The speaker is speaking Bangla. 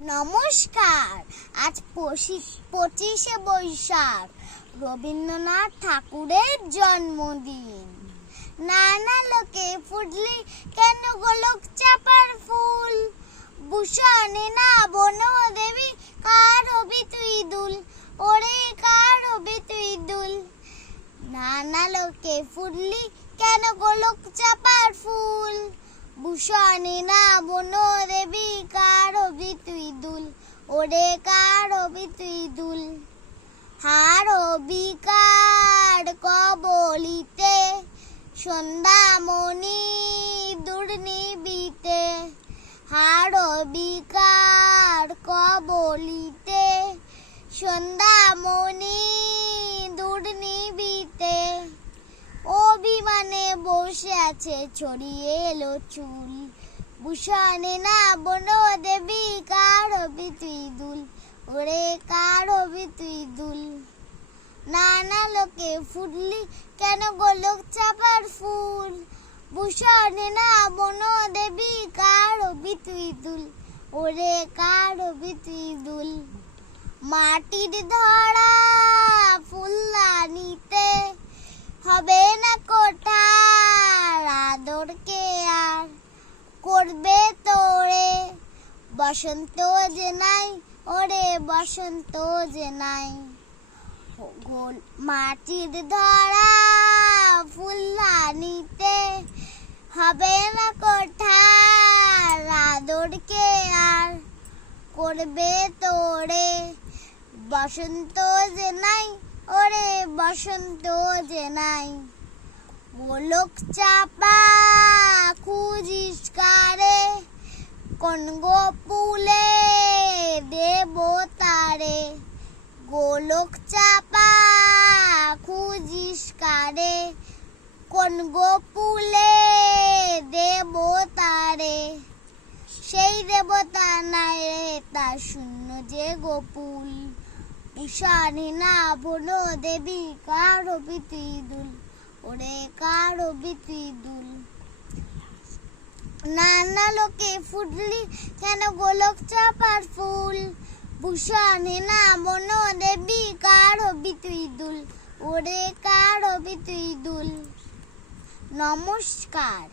নমস্কার। আজ 25শে বৈশাখ, রবীন্দ্রনাথ ঠাকুরের জন্মদিন। নানা লোকে ফুটলি কেন গোলক চাপার ফুল, ভূষণে না বন দেবী কার হবি তুই দুল, ওরে কার হবি তুই দুল। নানা লোকে ফুটলি কেন গোলক চাপার ফুল, ভূষণে না বন দেবী কার হবি তুই দুল, ওরে কার হবি তুই দুল। হার হবি কার কবলিতে, সন্ধ্যামণি দুর্নিবিতে। হার হবি কার কবলিতে, সন্ধ্যামণি দুর্নিবিতে। অভিমানে বসে আছে ছড়িয়ে এলো চুল, ভূষণে না বন দেবী কার হবি তুই দুল, ওরে কার হবি তুই দুল। নানা লোকে ফুটলি কেন গোলক চাপার ফুল, ভূষণে না বন দেবী কার হবি তুই দুল, ওরে কার হবি তুই দুল। মাটির ধরা ফুলদানিতে হবে না কোঠার আদর কে আর, করবে তোরে বসন্ত যে নাই, ওরে বসন্ত যে নাই। মাটির ধরা ফুলদানিতে হবে না কোঠার আদর কে আর, করবে তোরে বসন্ত যে নাই, ওরে বসন্ত যে নাই। গোলক চাপা খুঁজিস কারে, কোন গোপুলে দেব তারে। গোলক চাপা খুঁজিস কারে, কোন গোপুলে দেব তারে। সেই দেবতা নাই রে তার শূন্য যে গোপুল, ভূষণে না বন দেবী কার হবি তুই দুল, ওরে কার হবি তুই দুল। নানা লোকে ফুটলি কেন গোলক চাপার ফুল, ভূষণে না বন দেবী কার হবি তুই দুল, ওরে কার হবি তুই দুল। নমস্কার।